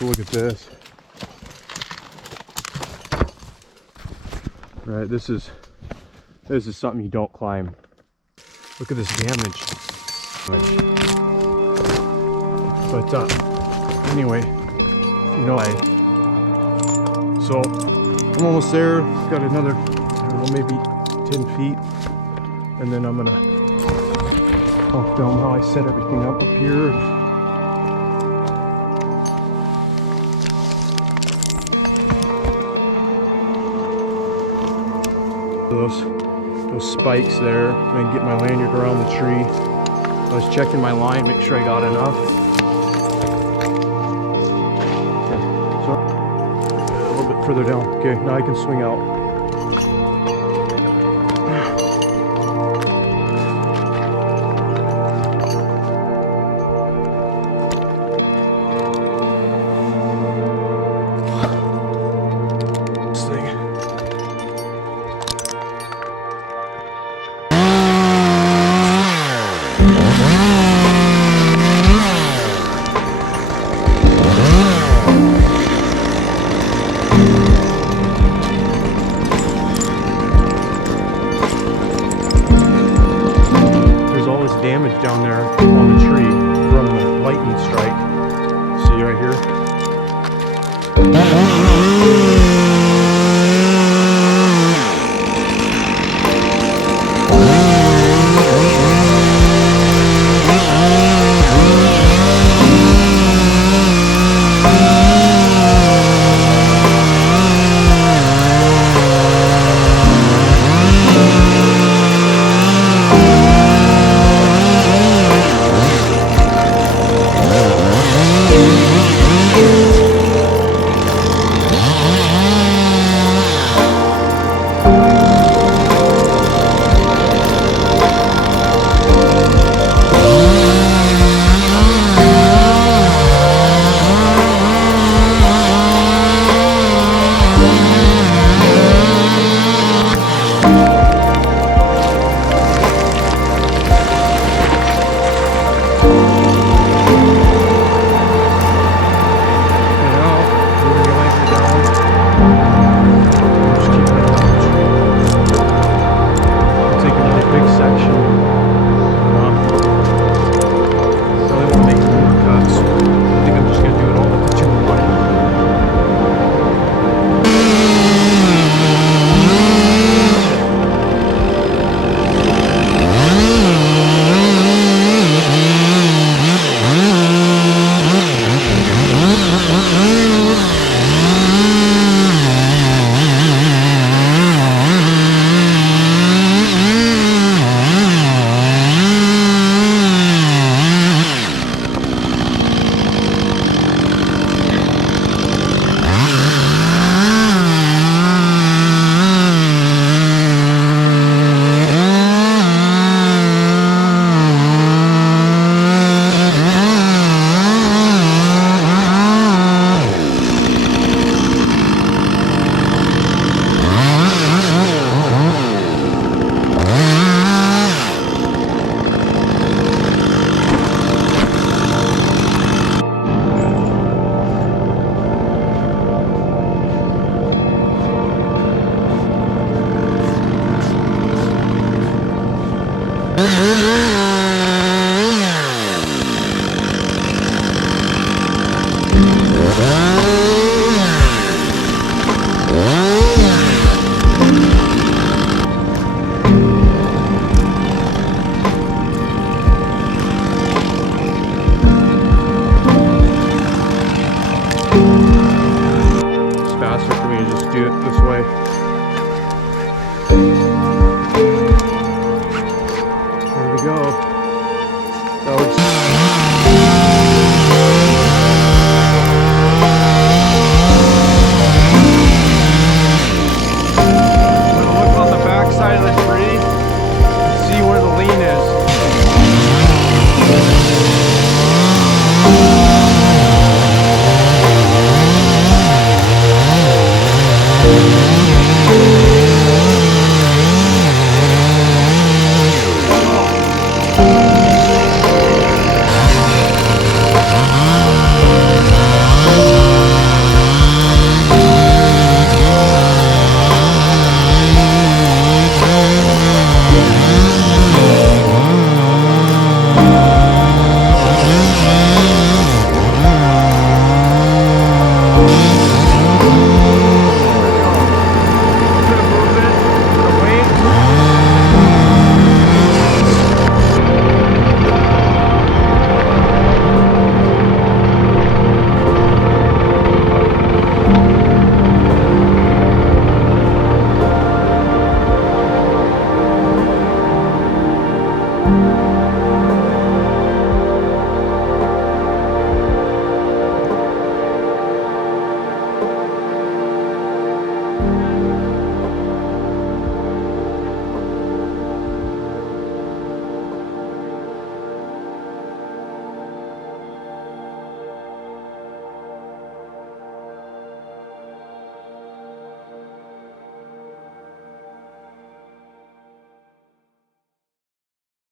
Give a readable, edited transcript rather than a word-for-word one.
But look at this. Right, this is something you don't climb. Look at this damage. But anyway, you know, so I'm almost there. Got another, I don't know, maybe 10 feet, and then I'm gonna, I'll film how I set everything up here. Those spikes there, and then get my lanyard around the tree. I was checking my line, make sure I got enough. Okay, so a little bit further down. Okay, now I can swing out. Damage down there on the tree from the lightning strike. See right here?